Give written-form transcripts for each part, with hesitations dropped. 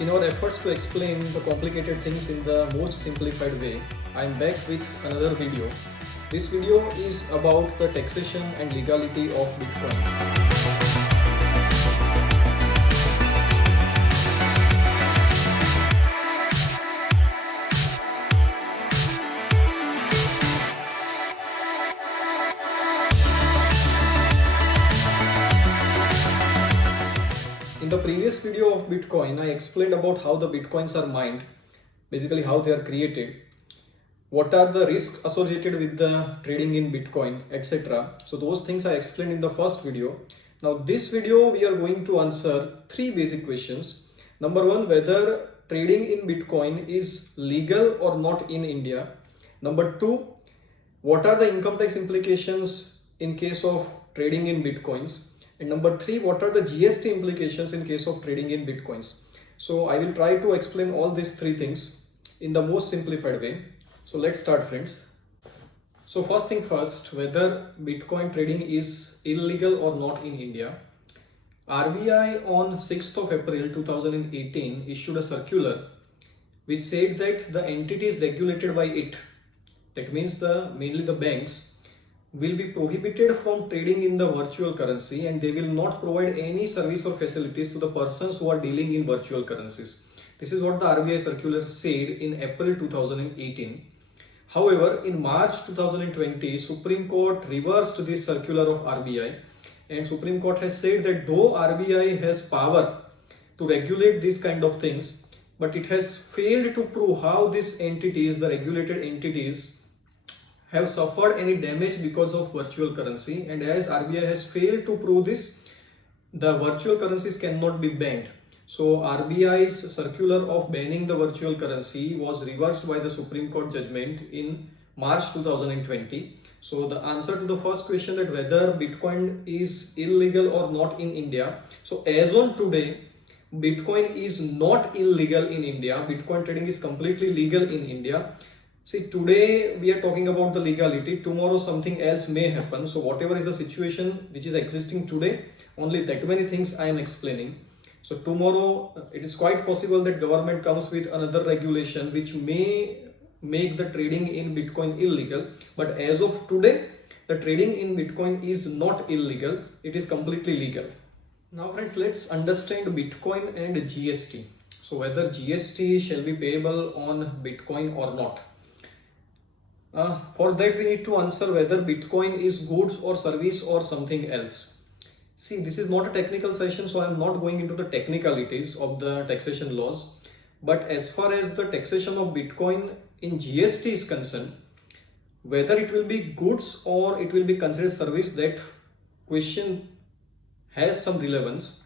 In our efforts to explain the complicated things in the most simplified way, I am back with another video. This video is about the taxation and legality of Bitcoin. In the previous video of Bitcoin, I explained about how the Bitcoins are mined, basically how they are created, what are the risks associated with the trading in Bitcoin, etc. So those things I explained in the first video. Now this video we are going to answer three basic questions. Number one, whether trading in Bitcoin is legal or not in India. Number two, what are the income tax implications in case of trading in Bitcoins? And number three, what are the GST implications in case of trading in Bitcoins? So I will try to explain all these three things in the most simplified way. So let's start, friends. So first thing first, whether Bitcoin trading is illegal or not in India. RBI on 6th of April 2018 issued a circular which said that the entities regulated by it, that means mainly the banks, will be prohibited from trading in the virtual currency, and they will not provide any service or facilities to the persons who are dealing in virtual currencies. This is what the RBI circular said in April 2018. However, in March 2020, Supreme Court reversed this circular of RBI, and Supreme Court has said that though RBI has power to regulate these kind of things, but it has failed to prove how these entities, the regulated entities, have suffered any damage because of virtual currency. And as RBI has failed to prove this, the virtual currencies cannot be banned. So RBI's circular of banning the virtual currency was reversed by the Supreme Court judgment in March 2020. So the answer to the first question, that whether Bitcoin is illegal or not in India. So as on today, Bitcoin is not illegal in India. Bitcoin trading is completely legal in India. See, today we are talking about the legality, tomorrow something else may happen. So whatever is the situation which is existing today, only that many things I am explaining. So tomorrow it is quite possible that government comes with another regulation which may make the trading in Bitcoin illegal. But as of today, the trading in Bitcoin is not illegal, it is completely legal. Now friends, let's understand Bitcoin and GST. So whether GST shall be payable on Bitcoin or not. For that we need to answer whether Bitcoin is goods or service or something else. See, this is not a technical session, so I am not going into the technicalities of the taxation laws. But as far as the taxation of Bitcoin in GST is concerned, whether it will be goods or it will be considered service, that question has some relevance.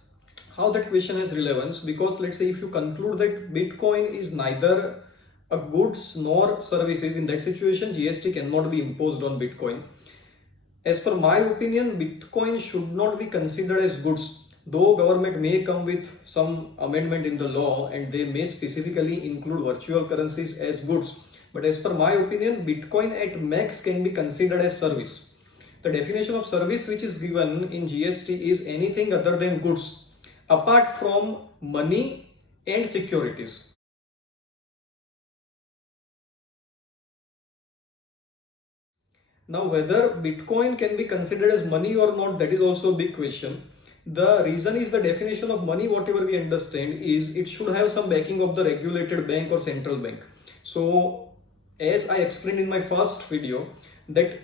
How that question has relevance? Because let's say if you conclude that Bitcoin is neither a goods nor services, in that situation GST cannot be imposed on Bitcoin. As per my opinion, Bitcoin should not be considered as goods, though government may come with some amendment in the law and they may specifically include virtual currencies as goods. But as per my opinion, Bitcoin at max can be considered as service. The definition of service which is given in GST is anything other than goods, apart from money and securities. Now, whether Bitcoin can be considered as money or not, that is also a big question. The reason is the definition of money, whatever we understand, is it should have some backing of the regulated bank or central bank. So, as I explained in my first video, that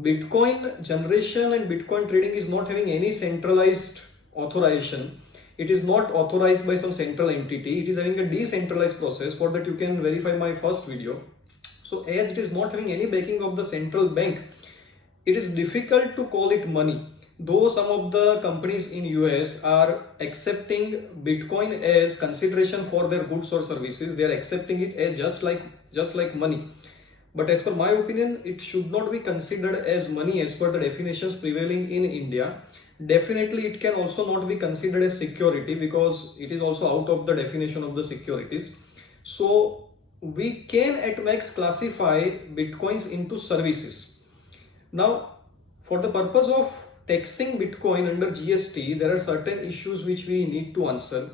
Bitcoin generation and Bitcoin trading is not having any centralized authorization. It is not authorized by some central entity. It is having a decentralized process. For that, you can verify my first video. So as it is not having any backing of the central bank, it is difficult to call it money. Though some of the companies in US are accepting Bitcoin as consideration for their goods or services, they are accepting it as just like money. But as per my opinion, it should not be considered as money as per the definitions prevailing in India. Definitely it can also not be considered as security because it is also out of the definition of the securities. So we can at max classify Bitcoins into services. Now, for the purpose of taxing Bitcoin under GST, there are certain issues which we need to answer.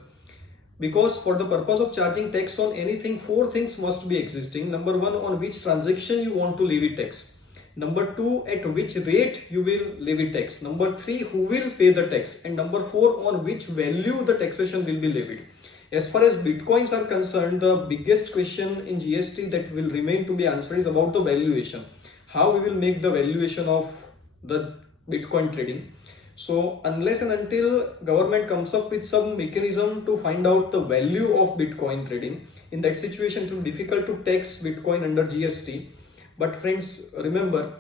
Because for the purpose of charging tax on anything, four things must be existing. Number one, on which transaction you want to levy tax. Number two, at which rate you will levy tax. Number three, who will pay the tax. And number four, on which value the taxation will be levied. As far as bitcoins are concerned, the biggest question in GST that will remain to be answered is about the valuation. How we will make the valuation of the Bitcoin trading. So unless and until government comes up with some mechanism to find out the value of Bitcoin trading, in that situation it will be difficult to tax Bitcoin under GST. But friends, remember,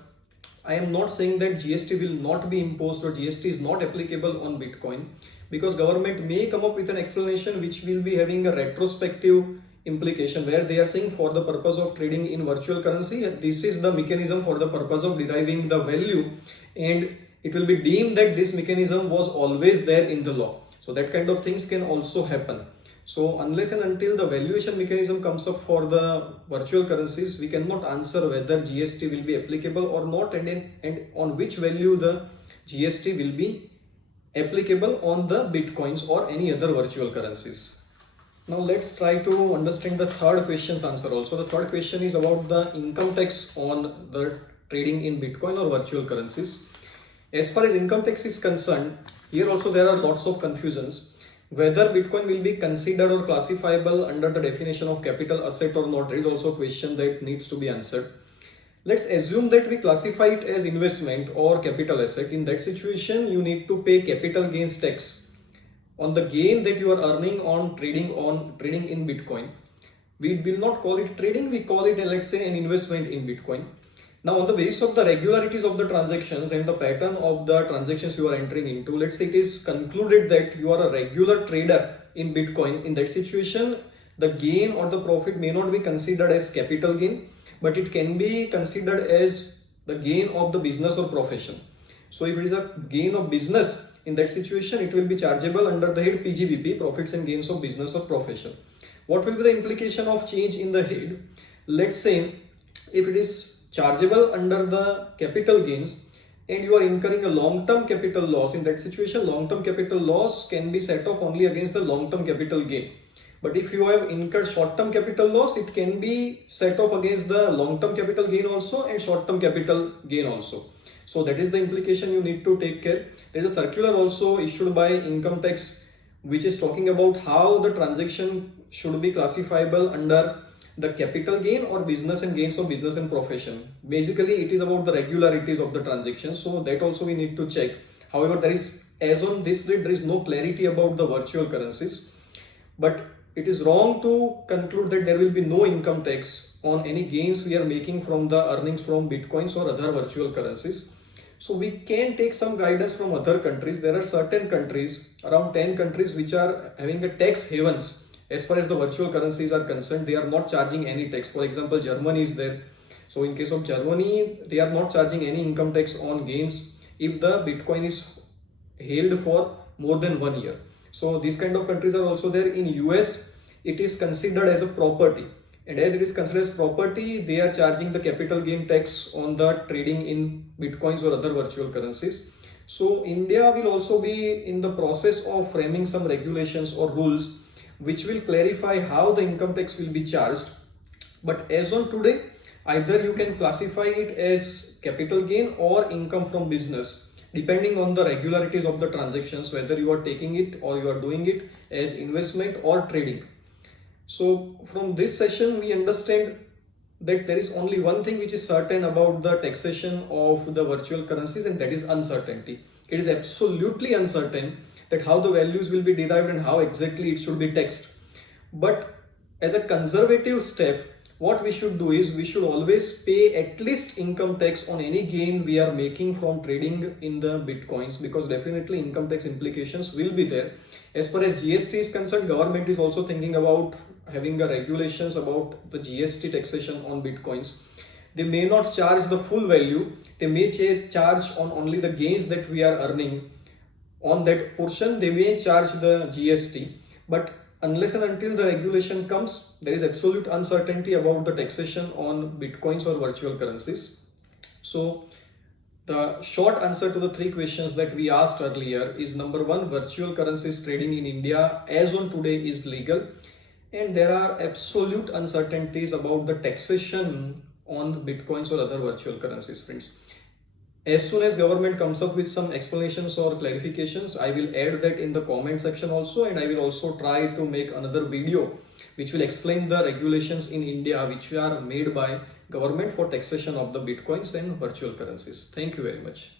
I am not saying that GST will not be imposed or GST is not applicable on Bitcoin, because government may come up with an explanation which will be having a retrospective implication where they are saying for the purpose of trading in virtual currency, this is the mechanism for the purpose of deriving the value, and it will be deemed that this mechanism was always there in the law. So that kind of things can also happen. So unless and until the valuation mechanism comes up for the virtual currencies, we cannot answer whether GST will be applicable or not, and on which value the GST will be applicable on the Bitcoins or any other virtual currencies. Now let's try to understand the third question's answer also. The third question is about the income tax on the trading in Bitcoin or virtual currencies. As far as income tax is concerned, here also there are lots of confusions. Whether Bitcoin will be considered or classifiable under the definition of capital asset or not, there is also a question that needs to be answered. Let's assume that we classify it as investment or capital asset. In that situation, you need to pay capital gains tax on the gain that you are earning on trading in Bitcoin. We will not call it trading, we call it, let's say, an investment in Bitcoin. Now, on the basis of the regularities of the transactions and the pattern of the transactions you are entering into, let's say it is concluded that you are a regular trader in Bitcoin. In that situation, the gain or the profit may not be considered as capital gain, but it can be considered as the gain of the business or profession. So if it is a gain of business, in that situation, it will be chargeable under the head PGBP, profits and gains of business or profession. What will be the implication of change in the head? Let's say if it is chargeable under the capital gains and you are incurring a long-term capital loss, in that situation, long-term capital loss can be set off only against the long-term capital gain. But if you have incurred short-term capital loss, it can be set off against the long-term capital gain also and short-term capital gain also. So that is the implication you need to take care. There is a circular also issued by income tax which is talking about how the transaction should be classifiable under the capital gain or business and gains of business and profession. Basically, it is about the regularities of the transaction. So that also we need to check. However, there is, as on this date, there is no clarity about the virtual currencies. But it is wrong to conclude that there will be no income tax on any gains we are making from the earnings from Bitcoins or other virtual currencies. So we can take some guidance from other countries. There are certain countries, around 10 countries, which are having a tax havens. As far as the virtual currencies are concerned, they are not charging any tax. For example, Germany is there. So in case of Germany, they are not charging any income tax on gains if the Bitcoin is held for more than 1 year. So these kind of countries are also there. In US, it is considered as a property. And as it is considered as property, they are charging the capital gain tax on the trading in Bitcoins or other virtual currencies. So India will also be in the process of framing some regulations or rules which will clarify how the income tax will be charged. But as on today, either you can classify it as capital gain or income from business, depending on the regularities of the transactions, whether you are taking it or you are doing it as investment or trading. So from this session, we understand that there is only one thing which is certain about the taxation of the virtual currencies, and that is uncertainty. It is absolutely uncertain that how the values will be derived and how exactly it should be taxed. But as a conservative step, what we should do is we should always pay at least income tax on any gain we are making from trading in the Bitcoins, because definitely income tax implications will be there. As far as GST is concerned, government is also thinking about having a regulations about the GST taxation on Bitcoins. They may not charge the full value, they may charge on only the gains that we are earning. On that portion, they may charge the GST, but unless and until the regulation comes, there is absolute uncertainty about the taxation on Bitcoins or virtual currencies. So The short answer to the three questions that we asked earlier is number one, virtual currencies trading in India as on today is legal, and there are absolute uncertainties about the taxation on bitcoins or other virtual currencies, friends. As soon as government comes up with some explanations or clarifications, I will add that in the comment section also, and I will also try to make another video which will explain the regulations in India which are made by government for taxation of the bitcoins and virtual currencies. Thank you very much.